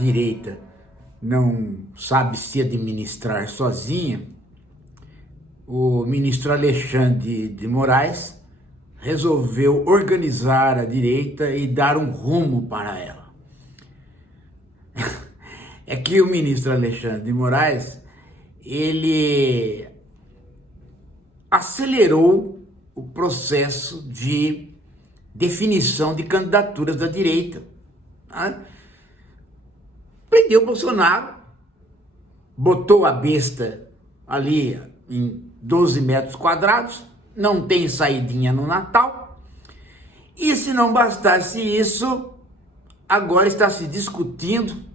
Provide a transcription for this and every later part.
direita não sabe se administrar sozinha, o ministro Alexandre de Moraes resolveu organizar a direita e dar um rumo para ela. É que o ministro Alexandre de Moraes, ele acelerou o processo de definição de candidaturas da direita. Tá? Prendeu o Bolsonaro, botou a besta ali em 12 metros quadrados, não tem saidinha no Natal, e se não bastasse isso, agora está se discutindo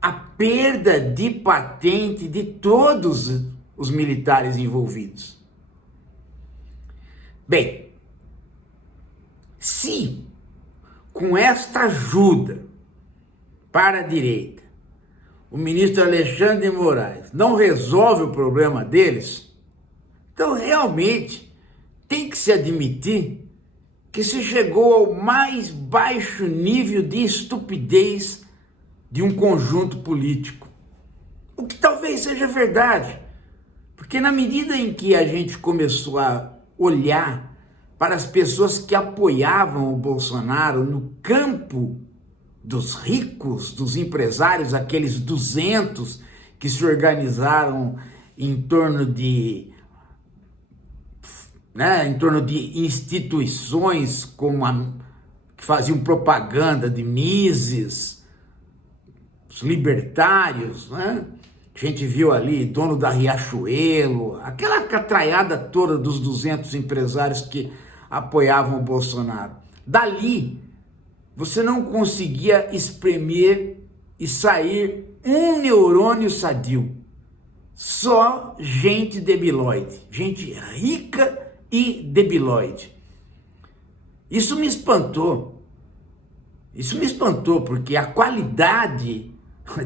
a perda de patente de todos os militares envolvidos. Bem, se com esta ajuda para a direita, o ministro Alexandre de Moraes não resolve o problema deles, então realmente tem que se admitir que se chegou ao mais baixo nível de estupidez de um conjunto político. O que talvez seja verdade, porque na medida em que a gente começou a olhar para as pessoas que apoiavam o Bolsonaro no campo dos ricos, dos empresários, aqueles 200 que se organizaram em torno de instituições como que faziam propaganda de Mises, os libertários, né? A gente viu ali, dono da Riachuelo, aquela catraiada toda dos 200 empresários que apoiavam o Bolsonaro. Dali, você não conseguia espremer e sair um neurônio sadio. Só gente debilóide, gente rica e debilóide. Isso me espantou. Isso me espantou, porque a qualidade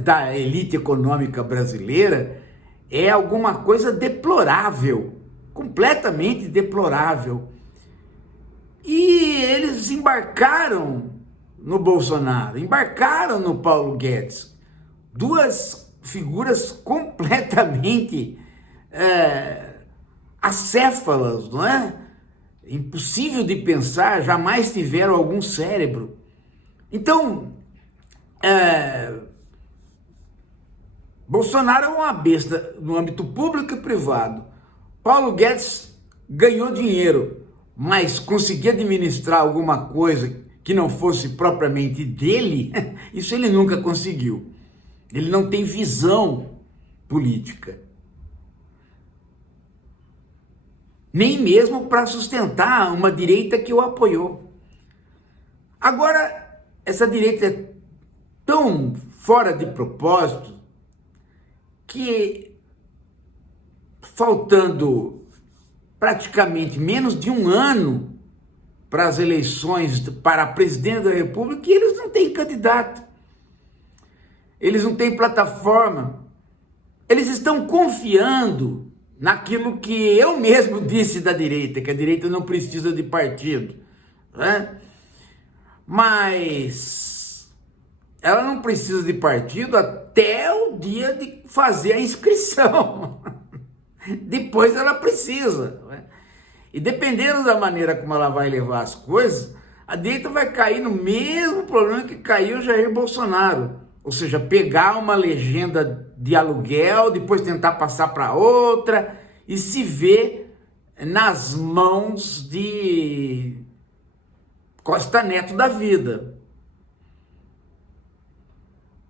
da elite econômica brasileira é alguma coisa deplorável, completamente deplorável. E eles embarcaram no Bolsonaro, embarcaram no Paulo Guedes, duas figuras completamente acéfalas, não é? Impossível de pensar, jamais tiveram algum cérebro. Então, Bolsonaro é uma besta no âmbito público e privado. Paulo Guedes ganhou dinheiro, mas conseguir administrar alguma coisa que não fosse propriamente dele, isso ele nunca conseguiu. Ele não tem visão política. Nem mesmo para sustentar uma direita que o apoiou. Agora, essa direita é tão fora de propósito que, faltando praticamente menos de um ano para as eleições para presidente da República, eles não têm candidato, eles não têm plataforma, eles estão confiando naquilo que eu mesmo disse da direita, que a direita não precisa de partido, né? Mas ela não precisa de partido até o dia de fazer a inscrição. Depois ela precisa, né? E dependendo da maneira como ela vai levar as coisas, a direita vai cair no mesmo problema que caiu o Jair Bolsonaro. Ou seja, pegar uma legenda de aluguel, depois tentar passar para outra e se ver nas mãos de Costa Neto da vida.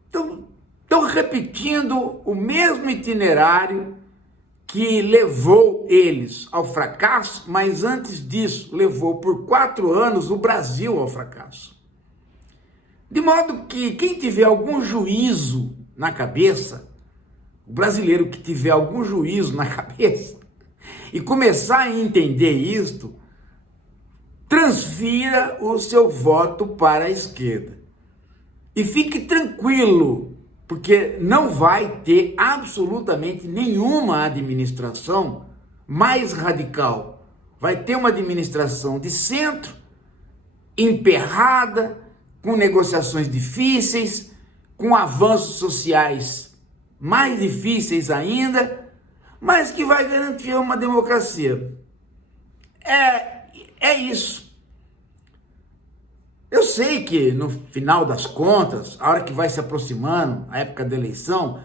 Então, estão repetindo o mesmo itinerário que levou eles ao fracasso, mas antes disso, levou por 4 anos o Brasil ao fracasso. De modo que quem tiver algum juízo na cabeça, o brasileiro que tiver algum juízo na cabeça, e começar a entender isto, transfira o seu voto para a esquerda. E fique tranquilo, porque não vai ter absolutamente nenhuma administração mais radical. Vai ter uma administração de centro, emperrada, com negociações difíceis, com avanços sociais mais difíceis ainda, mas que vai garantir uma democracia. É isso. Eu sei que no final das contas, a hora que vai se aproximando a época da eleição,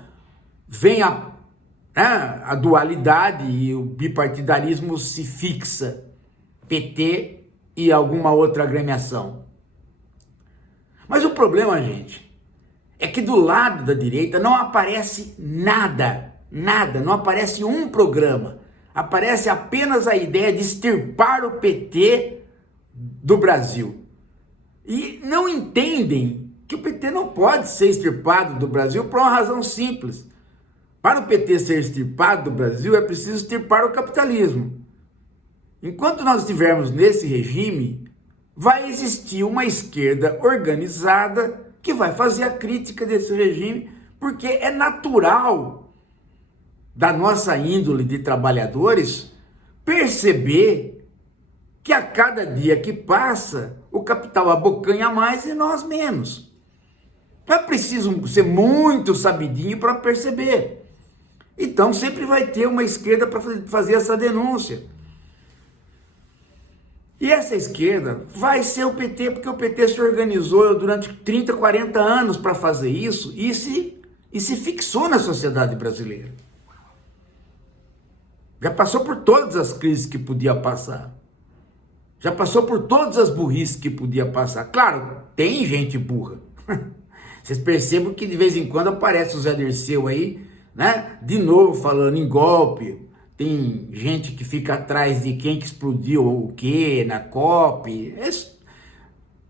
vem a dualidade e o bipartidarismo se fixa, PT e alguma outra agremiação. Mas o problema, gente, é que do lado da direita não aparece nada, não aparece um programa. Aparece apenas a ideia de extirpar o PT do Brasil. E não entendem que o PT não pode ser extirpado do Brasil por uma razão simples. Para o PT ser extirpado do Brasil, é preciso extirpar o capitalismo. Enquanto nós estivermos nesse regime, vai existir uma esquerda organizada que vai fazer a crítica desse regime, porque é natural da nossa índole de trabalhadores perceber que a cada dia que passa, o capital abocanha mais e nós menos. Não é preciso ser muito sabidinho para perceber. Então sempre vai ter uma esquerda para fazer essa denúncia. E essa esquerda vai ser o PT, porque o PT se organizou durante 30, 40 anos para fazer isso e se fixou na sociedade brasileira. Já passou por todas as crises que podia passar. Já passou por todas as burrices que podia passar. Claro, tem gente burra. Vocês percebem que de vez em quando aparece o Zé Dirceu aí, né? De novo falando em golpe. Tem gente que fica atrás de quem que explodiu o quê na COP.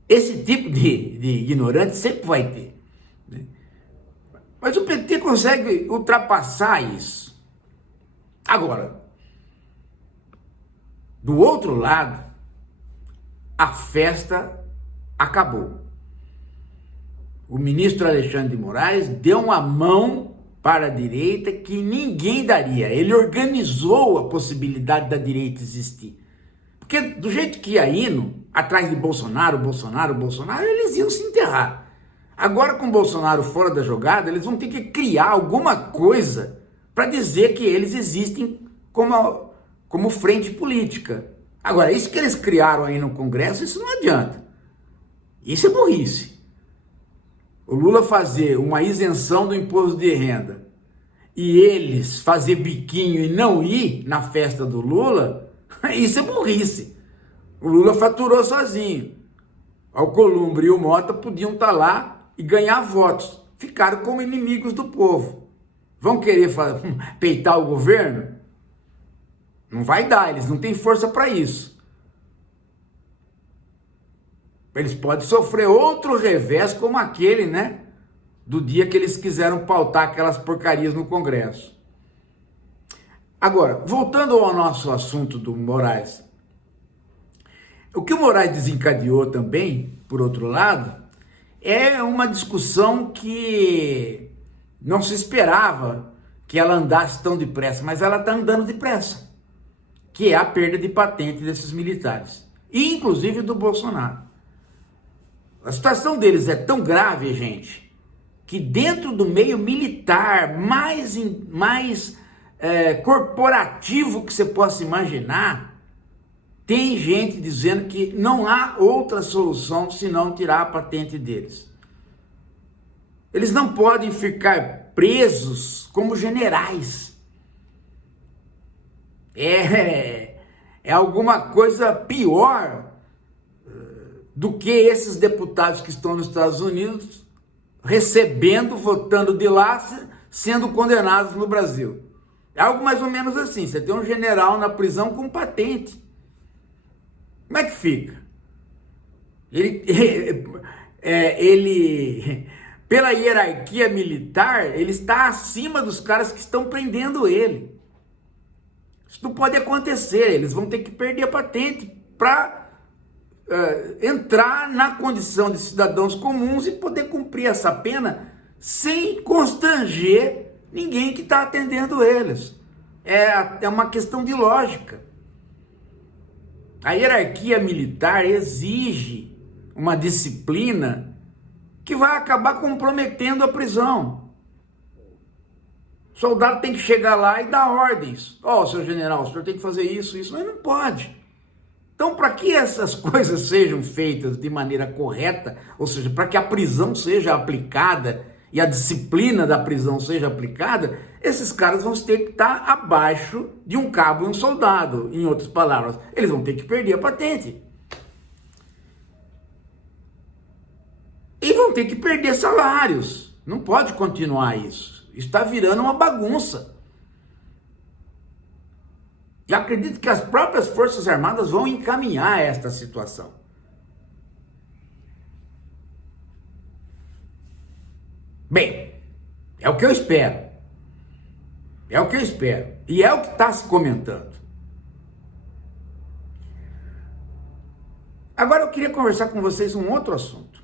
Esse tipo de ignorante sempre vai ter. Né? Mas o PT consegue ultrapassar isso. Agora, do outro lado, a festa acabou. O ministro Alexandre de Moraes deu uma mão para a direita que ninguém daria. Ele organizou a possibilidade da direita existir. Porque do jeito que ia indo, atrás de Bolsonaro, eles iam se enterrar. Agora com Bolsonaro fora da jogada, eles vão ter que criar alguma coisa para dizer que eles existem como frente política. Agora, isso que eles criaram aí no Congresso, isso não adianta. Isso é burrice. O Lula fazer uma isenção do imposto de renda e eles fazer biquinho e não ir na festa do Lula, isso é burrice. O Lula faturou sozinho. Alcolumbre e o Mota podiam estar lá e ganhar votos. Ficaram como inimigos do povo. Vão querer peitar o governo? Não vai dar, eles não têm força para isso. Eles podem sofrer outro revés como aquele, né? Do dia que eles quiseram pautar aquelas porcarias no Congresso. Agora, voltando ao nosso assunto do Moraes. O que o Moraes desencadeou também, por outro lado, é uma discussão que não se esperava que ela andasse tão depressa, mas ela está andando depressa, que é a perda de patente desses militares, e inclusive do Bolsonaro. A situação deles é tão grave, gente, que dentro do meio militar mais corporativo que você possa imaginar, tem gente dizendo que não há outra solução senão tirar a patente deles. Eles não podem ficar presos como generais. É alguma coisa pior do que esses deputados que estão nos Estados Unidos recebendo, votando de lá, sendo condenados no Brasil. É algo mais ou menos assim, você tem um general na prisão com patente. Como é que fica? Ele pela hierarquia militar, ele está acima dos caras que estão prendendo ele. Isso não pode acontecer, eles vão ter que perder a patente para entrar na condição de cidadãos comuns e poder cumprir essa pena sem constranger ninguém que está atendendo eles. É uma questão de lógica. A hierarquia militar exige uma disciplina que vai acabar comprometendo a prisão. O soldado tem que chegar lá e dar ordens. Ó, seu general, o senhor tem que fazer isso, mas não pode. Então, para que essas coisas sejam feitas de maneira correta, ou seja, para que a prisão seja aplicada e a disciplina da prisão seja aplicada, esses caras vão ter que estar abaixo de um cabo e um soldado. Em outras palavras, eles vão ter que perder a patente. E vão ter que perder salários. Não pode continuar isso. Está virando uma bagunça. E acredito que as próprias Forças Armadas vão encaminhar esta situação. Bem, é o que eu espero. É o que eu espero. E é o que está se comentando. Agora eu queria conversar com vocês um outro assunto.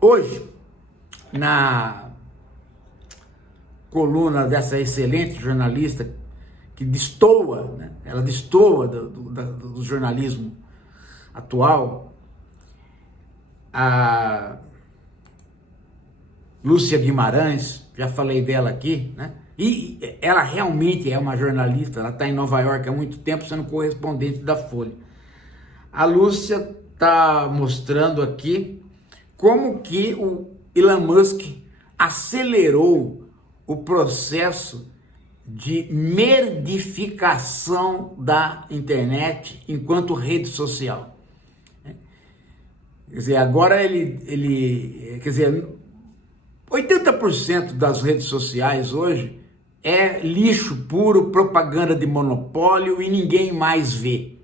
Hoje, na coluna dessa excelente jornalista que destoa, né? Ela destoa do jornalismo atual, a Lúcia Guimarães, já falei dela aqui, né? E ela realmente é uma jornalista, ela está em Nova York há muito tempo sendo correspondente da Folha. A Lúcia está mostrando aqui como que o Elon Musk acelerou o processo de merdificação da internet enquanto rede social. Quer dizer, agora quer dizer, 80% das redes sociais hoje é lixo puro, propaganda de monopólio e ninguém mais vê.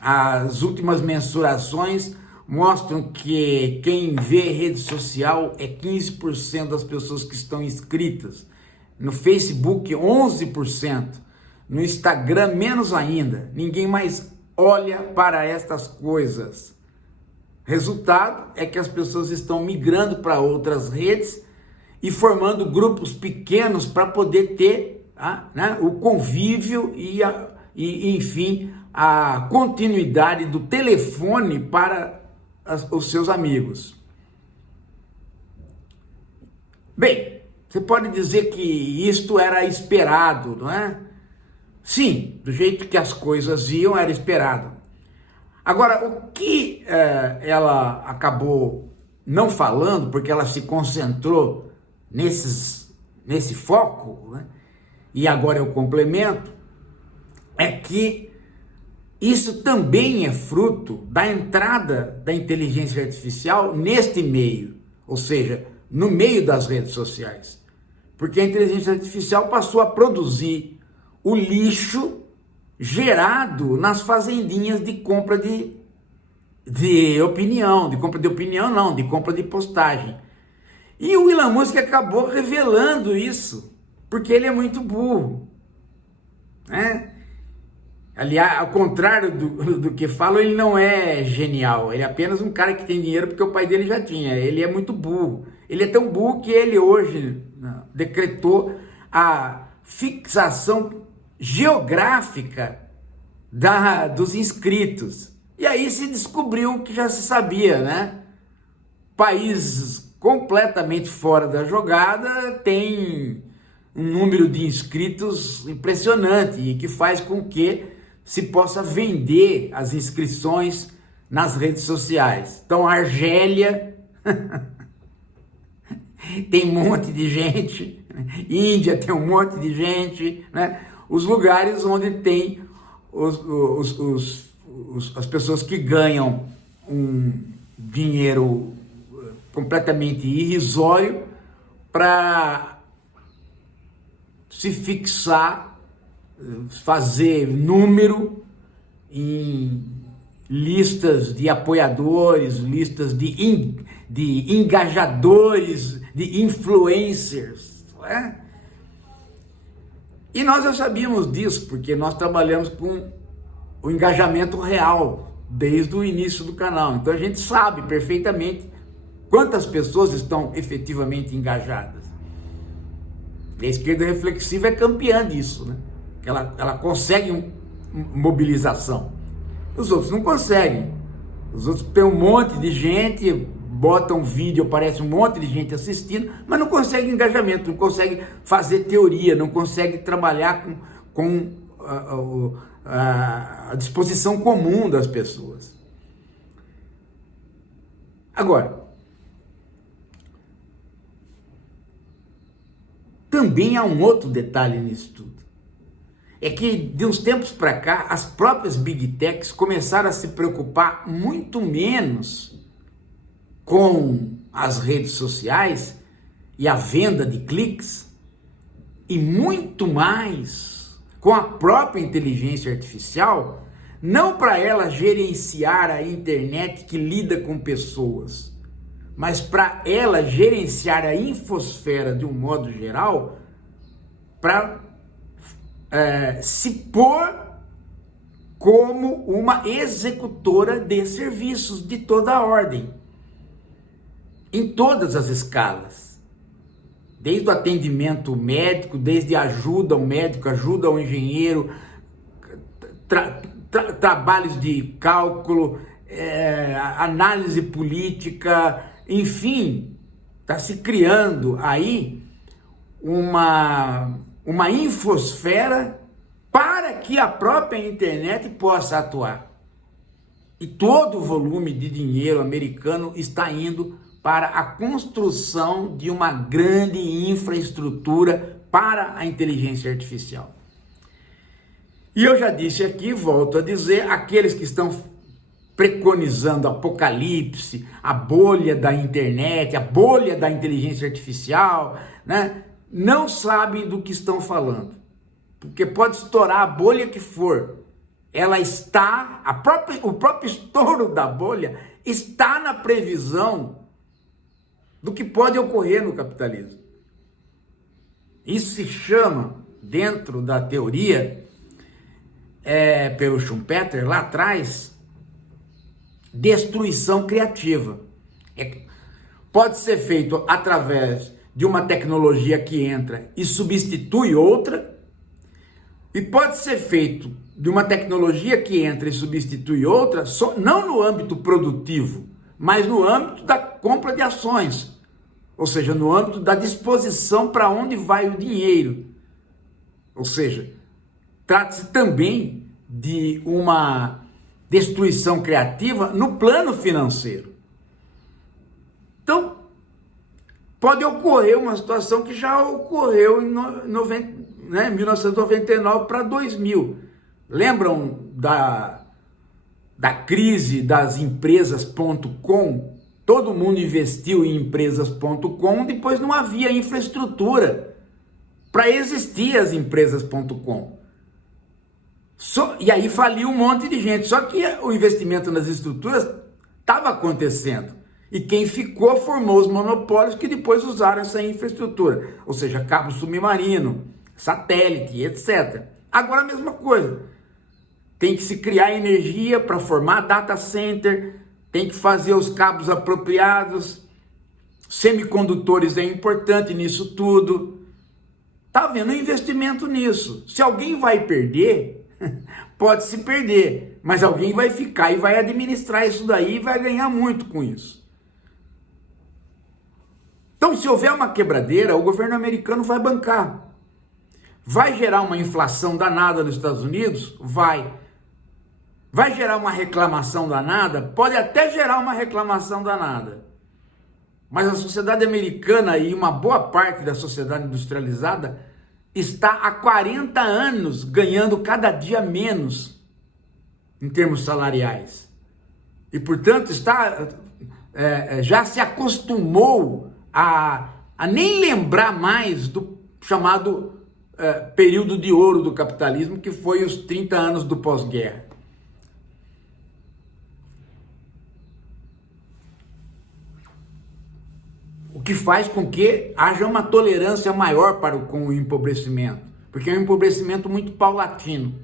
As últimas mensurações mostram que quem vê rede social é 15% das pessoas que estão inscritas. No Facebook, 11%. No Instagram, menos ainda. Ninguém mais olha para estas coisas. Resultado é que as pessoas estão migrando para outras redes e formando grupos pequenos para poder ter o convívio e, enfim, a continuidade do telefone para os seus amigos. Bem, você pode dizer que isto era esperado, não é? Sim, do jeito que as coisas iam, era esperado. Agora, o que ela acabou não falando, porque ela se concentrou nesse foco, né? E agora eu complemento, é que isso também é fruto da entrada da inteligência artificial neste meio, ou seja, no meio das redes sociais. Porque a inteligência artificial passou a produzir o lixo gerado nas fazendinhas de compra de opinião, de compra de postagem. E o Elon Musk acabou revelando isso, porque ele é muito burro, né? Aliás, ao contrário do que falam, ele não é genial, ele é apenas um cara que tem dinheiro porque o pai dele já tinha, ele é muito burro. Ele é tão burro que ele hoje decretou a fixação geográfica dos inscritos. E aí se descobriu o que já se sabia, né? Países completamente fora da jogada têm um número de inscritos impressionante e que faz com que se possa vender as inscrições nas redes sociais. Então, a Argélia tem um monte de gente, Índia tem um monte de gente, né? Os lugares onde tem as pessoas que ganham um dinheiro completamente irrisório para se fixar, fazer número em listas de apoiadores, listas de engajadores, de influencers, não é? E nós já sabíamos disso, porque nós trabalhamos com o engajamento real desde o início do canal. Então a gente sabe perfeitamente quantas pessoas estão efetivamente engajadas. E a esquerda reflexiva é campeã disso, né? Ela consegue mobilização. Os outros não conseguem. Os outros tem um monte de gente, botam um vídeo, aparece um monte de gente assistindo, mas não consegue engajamento, não consegue fazer teoria, não consegue trabalhar com a disposição comum das pessoas. Agora, também há um outro detalhe nisso tudo. É que de uns tempos para cá, as próprias Big Techs começaram a se preocupar muito menos com as redes sociais e a venda de cliques, e muito mais com a própria inteligência artificial, não para ela gerenciar a internet que lida com pessoas, mas para ela gerenciar a infosfera de um modo geral, para se pôr como uma executora de serviços de toda a ordem, em todas as escalas, desde o atendimento médico, desde a ajuda ao médico, ajuda ao engenheiro, trabalhos de cálculo, análise política, enfim, está se criando aí uma infosfera para que a própria internet possa atuar. E todo o volume de dinheiro americano está indo para a construção de uma grande infraestrutura para a inteligência artificial. E eu já disse aqui, volto a dizer, aqueles que estão preconizando apocalipse, a bolha da internet, a bolha da inteligência artificial, né, não sabem do que estão falando. Porque pode estourar a bolha que for, ela está, o próprio estouro da bolha está na previsão do que pode ocorrer no capitalismo. Isso se chama, dentro da teoria, pelo Schumpeter, lá atrás, destruição criativa. Pode ser feito através de uma tecnologia que entra e substitui outra, e pode ser feito de uma tecnologia que entra e substitui outra, não no âmbito produtivo, mas no âmbito da compra de ações, ou seja, no âmbito da disposição para onde vai o dinheiro. Ou seja, trata-se também de uma destruição criativa no plano financeiro. Então, pode ocorrer uma situação que já ocorreu em 1999 para 2000. Lembram da crise das empresas.com? Todo mundo investiu em empresas.com, depois não havia infraestrutura para existir as empresas.com. E aí faliu um monte de gente, só que o investimento nas estruturas estava acontecendo. E quem ficou formou os monopólios que depois usaram essa infraestrutura, ou seja, cabo submarino, satélite, etc. Agora a mesma coisa. Tem que se criar energia para formar data center, tem que fazer os cabos apropriados, semicondutores é importante nisso tudo. Está havendo um investimento nisso. Se alguém vai perder, pode se perder, mas alguém vai ficar e vai administrar isso daí e vai ganhar muito com isso. Então, se houver uma quebradeira, o governo americano vai bancar. Vai gerar uma inflação danada nos Estados Unidos? Vai. Vai gerar uma reclamação danada? Pode até gerar uma reclamação danada. Mas a sociedade americana e uma boa parte da sociedade industrializada está há 40 anos ganhando cada dia menos em termos salariais. E, portanto, já se acostumou a nem lembrar mais do chamado período de ouro do capitalismo, que foi os 30 anos do pós-guerra. O que faz com que haja uma tolerância maior com o empobrecimento, porque é um empobrecimento muito paulatino.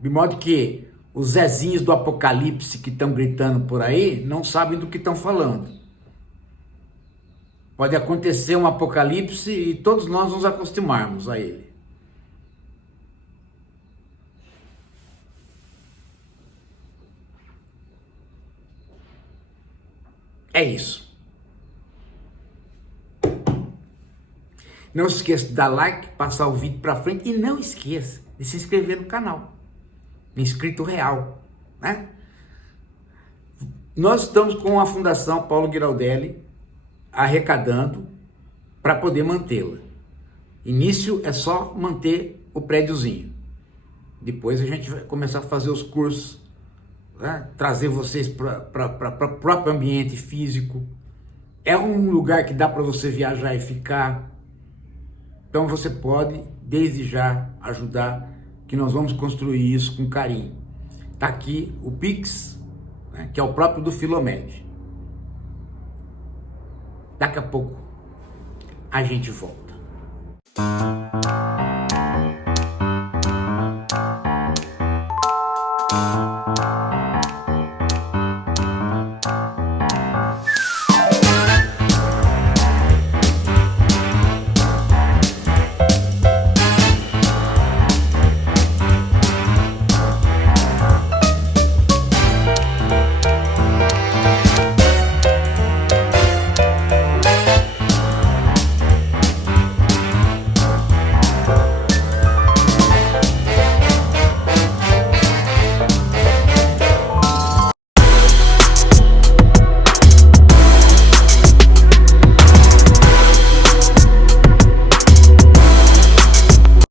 De modo que os Zezinhos do Apocalipse que estão gritando por aí não sabem do que estão falando. Pode acontecer um apocalipse e todos nós nos acostumarmos a ele. É isso. Não se esqueça de dar like, passar o vídeo para frente e não esqueça de se inscrever no canal. Inscrito real, né? Nós estamos com a Fundação Paulo Giraldelli arrecadando para poder mantê-la. Início é só manter o prédiozinho. Depois a gente vai começar a fazer os cursos, né? Trazer vocês para o próprio ambiente físico. É um lugar que dá para você viajar e ficar. Então você pode, desde já, ajudar, que nós vamos construir isso com carinho. Está aqui o Pix, né, que é o próprio do Filomed. Daqui a pouco a gente volta.